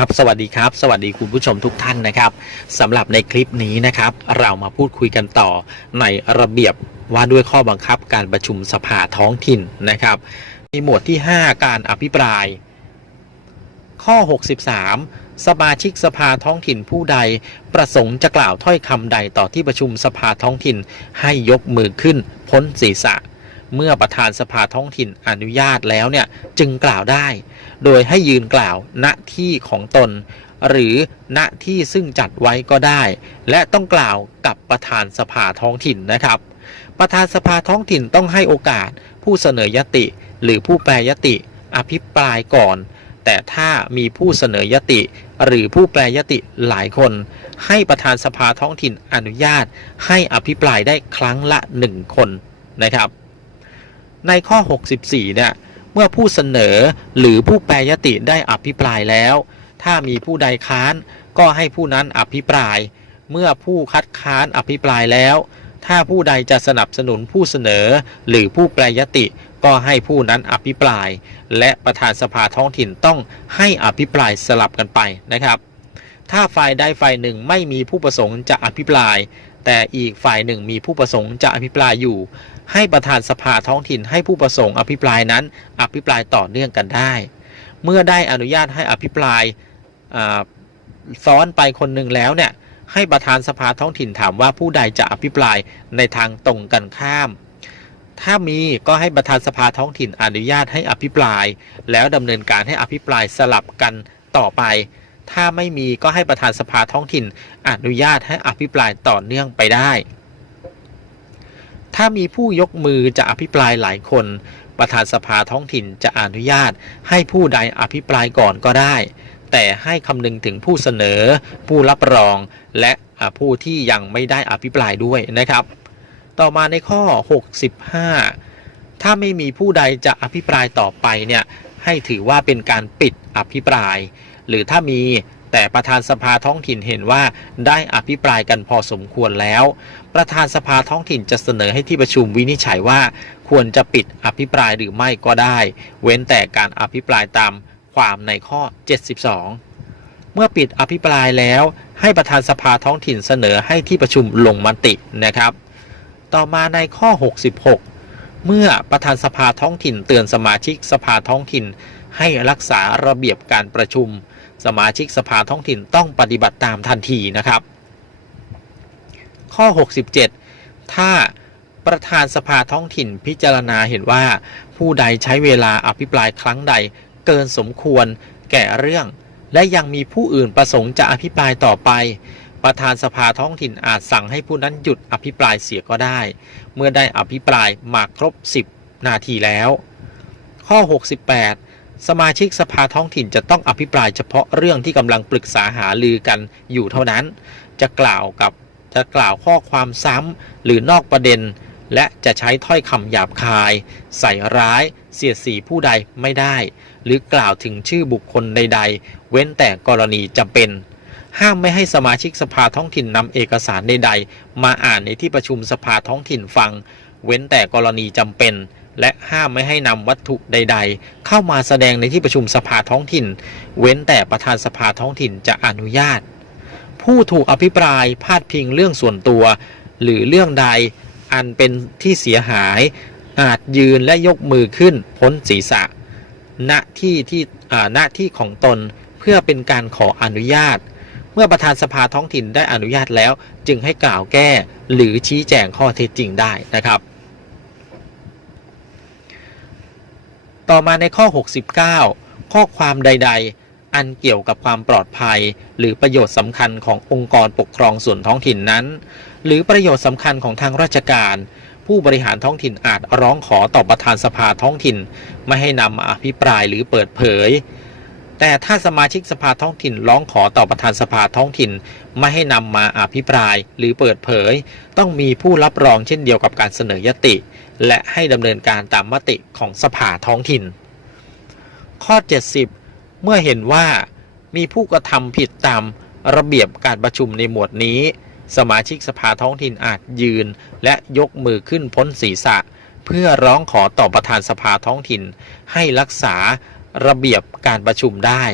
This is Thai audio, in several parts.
ครับสวัสดีครับ สวัสดีคุณผู้ชมทุกท่านนะครับสำหรับในคลิปนี้นะครับ เรามาพูดคุยกันต่อในระเบียบว่าด้วยข้อบังคับการประชุมสภาท้องถิ่นนะครับ มีหมวดที่ 5 การอภิปราย ข้อ 63 สมาชิกสภาท้องถิ่นผู้ใด ประสงค์จะกล่าวถ้อยคำใดต่อที่ประชุมสภาท้องถิ่น ให้ยกมือขึ้นพ้นศีรษะ เมื่อประธานสภาท้องถิ่นอนุญาตแล้วเนี่ยจึงกล่าวได้ โดยให้ยืนกล่าวณที่ของตน หรือณที่ซึ่งจัดไว้ก็ได้ และต้องกล่าวกับประธานสภาท้องถิ่นนะครับ ประธานสภาท้องถิ่นต้องให้โอกาสผู้เสนอยติ หรือผู้แปรยติอภิปรายก่อน แต่ถ้ามีผู้เสนอยติ หรือผู้แปรยติหลายคน ให้ประธานสภาท้องถิ่นอนุญาต ให้อภิปรายได้ครั้งละหนึ่งคนนะครับ ในข้อ 64 เนี่ย เมื่อผู้เสนอหรือผู้แปรยติได้อภิปรายแล้ว ถ้ามีผู้ใดค้านก็ให้ผู้นั้นอภิปราย เมื่อผู้คัดค้านอภิปรายแล้ว ถ้าผู้ใดจะสนับสนุนผู้เสนอหรือผู้แปรยติก็ให้ผู้นั้นอภิปราย และประธานสภาท้องถิ่นต้องให้อภิปรายสลับกันไปนะครับ ถ้าฝ่ายใดฝ่ายหนึ่งไม่มีผู้ประสงค์จะอภิปราย แต่อีกฝ่ายหนึ่งมีผู้ประสงค์จะอภิปรายอยู่ ให้ประธานสภาท้องถิ่นให้ผู้ประสงค์อภิปรายนั้น อภิปรายต่อเนื่องกันได้ เมื่อได้อนุญาตให้อภิปรายซ้อนไปคนหนึ่งแล้วเนี่ยให้ประธานสภาท้องถิ่นถามว่าผู้ใดจะอภิปรายในทางตรงกันข้าม ถ้ามีก็ให้ประธานสภาท้องถิ่นอนุญาตให้อภิปราย แล้วดำเนินการให้อภิปรายสลับกันต่อไป ถ้าไม่มีก็ให้ประธานสภาท้องถิ่นอนุญาตให้อภิปรายต่อเนื่องไปได้ ถ้ามีผู้ยกมือจะอภิปรายหลายคน ประธานสภาท้องถิ่นจะอนุญาตให้ผู้ใดอภิปรายก่อนก็ได้ แต่ให้คำนึงถึงผู้เสนอ ผู้รับรอง และผู้ที่ยังไม่ได้อภิปรายด้วยนะครับ ต่อมาในข้อ 65ถ้าไม่มีผู้ใดจะอภิปรายต่อไปเนี่ยให้ถือว่าเป็นการปิดอภิปรายหรือถ้ามีแต่ประธานสภาท้องถิ่นเห็นว่าได้อภิปรายกันพอสมควรแล้ว ประธานสภาท้องถิ่นจะเสนอให้ที่ประชุมวินิจฉัยว่า ควรจะปิดอภิปรายหรือไม่ก็ได้ เว้นแต่การอภิปรายตามความในข้อ 72 เมื่อปิดอภิปรายแล้ว ให้ประธานสภาท้องถิ่นเสนอให้ที่ประชุมลงมตินะครับ ต่อมาในข้อ 66 เมื่อประธานสภาท้องถิ่นเตือนสมาชิกสภาท้องถิ่น ให้รักษาระเบียบการประชุม สมาชิกสภาท้องถิ่นต้องปฏิบัติตามทันทีนะครับ ข้อ 67 ถ้าประธานสภาท้องถิ่นพิจารณาเห็นว่า ผู้ใดใช้เวลาอภิปรายครั้งใดเกินสมควรแก่เรื่อง และยังมีผู้อื่นประสงค์จะอภิปรายต่อไป ประธานสภาท้องถิ่นอาจสั่งให้ผู้นั้นหยุดอภิปรายเสียก็ได้ เมื่อได้อภิปรายมาครบ 10 นาทีแล้ว ข้อ 68 สมาชิกสภาท้องถิ่นจะต้องอภิปรายเฉพาะเรื่องที่กำลังปรึกษาหารือกันอยู่เท่านั้น จะกล่าวกับจะกล่าวข้อความซ้ำหรือนอกประเด็น และจะใช้ถ้อยคำหยาบคาย ใส่ร้าย เสียดสีผู้ใดไม่ได้ หรือกล่าวถึงชื่อบุคคลใด ๆ เว้นแต่กรณีจำเป็น ห้ามไม่ให้สมาชิกสภาท้องถิ่นนำเอกสารใดๆ มาอ่านในที่ประชุมสภาท้องถิ่นฟัง เว้นแต่กรณีจำเป็น และห้ามไม่ให้นำวัตถุใด ๆ เข้ามาแสดงในที่ประชุมสภาท้องถิ่น เว้นแต่ประธานสภาท้องถิ่นจะอนุญาต ผู้ถูกอภิปรายพาดพิงเรื่องส่วนตัว หรือเรื่องใดอันเป็นที่เสียหาย อาจยืนและยกมือขึ้นพ้นศีรษะ ณที่ที่อ่าณที่ของตนเพื่อเป็นการขออนุญาต เมื่อประธานสภาท้องถิ่นได้อนุญาตแล้ว จึงให้กล่าวแก้หรือชี้แจงข้อเท็จจริงได้นะครับ ต่อมาในข้อ 69 ข้อความใด ๆ อันเกี่ยวกับความปลอดภัย หรือประโยชน์สำคัญขององค์กรปกครองส่วนท้องถิ่นนั้น หรือประโยชน์สำคัญของทางราชการ ผู้บริหารท้องถิ่นอาจร้องขอต่อประธานสภาท้องถิ่น ไม่ให้นำมาอภิปรายหรือเปิดเผย แต่ถ้าสมาชิกสภาท้องถิ่นร้องขอต่อประธานสภาท้องถิ่น ไม่ให้นำมาอภิปรายหรือเปิดเผย ต้องมีผู้รับรองเช่นเดียวกับการเสนอยติ และให้ดำเนินการตามมติของสภาท้องถิ่น ข้อ 70 เมื่อเห็นว่ามีผู้กระทำผิดตามระเบียบการประชุมในหมวดนี้ สมาชิกสภาท้องถิ่นอาจยืน และยกมือขึ้นพ้นศีรษะ เพื่อร้องขอต่อประธานสภาท้องถิ่น ให้รักษา ระเบียบการประชุมได้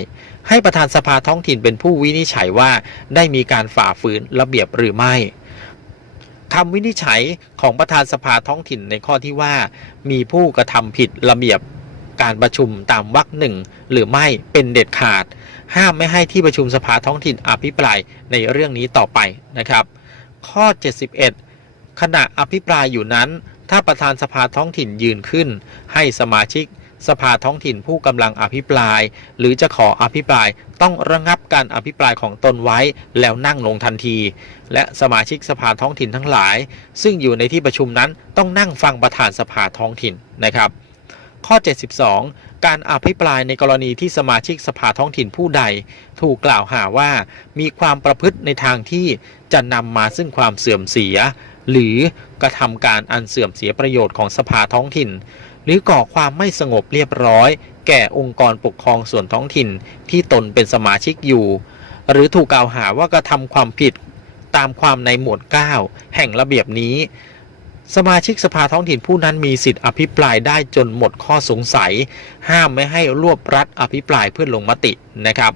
ให้ประธานสภาท้องถิ่นเป็นผู้วินิจฉัยว่าได้มีการฝ่าฝืนระเบียบหรือไม่คำวินิจฉัยของประธานสภาท้องถิ่นในข้อที่ว่า มีผู้กระทำผิดระเบียบการประชุมตามวรรคหนึ่งหรือไม่เป็นเด็ดขาด ห้ามไม่ให้ที่ประชุมสภาท้องถิ่นอภิปรายในเรื่องนี้ต่อไปนะครับ ข้อ 71 ขณะอภิปรายอยู่นั้น ถ้าประธานสภาท้องถิ่นยืนขึ้น ให้สมาชิก สภาท้องถิ่นผู้กำลังอภิปราย หรือจะขออภิปรายต้องระงับการอภิปรายของตนไว้แล้วนั่งลงทันที และสมาชิกสภาท้องถิ่นทั้งหลาย ซึ่งอยู่ในที่ประชุมนั้นต้องนั่งฟังประธานสภาท้องถิ่นนะครับ ข้อ 72 การอภิปรายในกรณีที่สมาชิกสภาท้องถิ่นผู้ใด ถูกกล่าวหาว่ามีความประพฤติในทางที่จะนำมาซึ่งความเสื่อมเสีย หรือกระทำการอันเสื่อมเสียประโยชน์ของสภาท้องถิ่น หรือก่อความไม่สงบเรียบร้อย แก่องค์กรปกครองส่วนท้องถิ่นที่ตนเป็นสมาชิกอยู่ หรือถูกกล่าวหาว่ากระทำความผิดตามความในหมวด 9 แห่งระเบียบนี้ สมาชิกสภาท้องถิ่นผู้นั้นมีสิทธิอภิปรายได้จนหมดข้อสงสัย ห้ามไม่ให้รวบรัดอภิปรายเพื่อลงมตินะครับ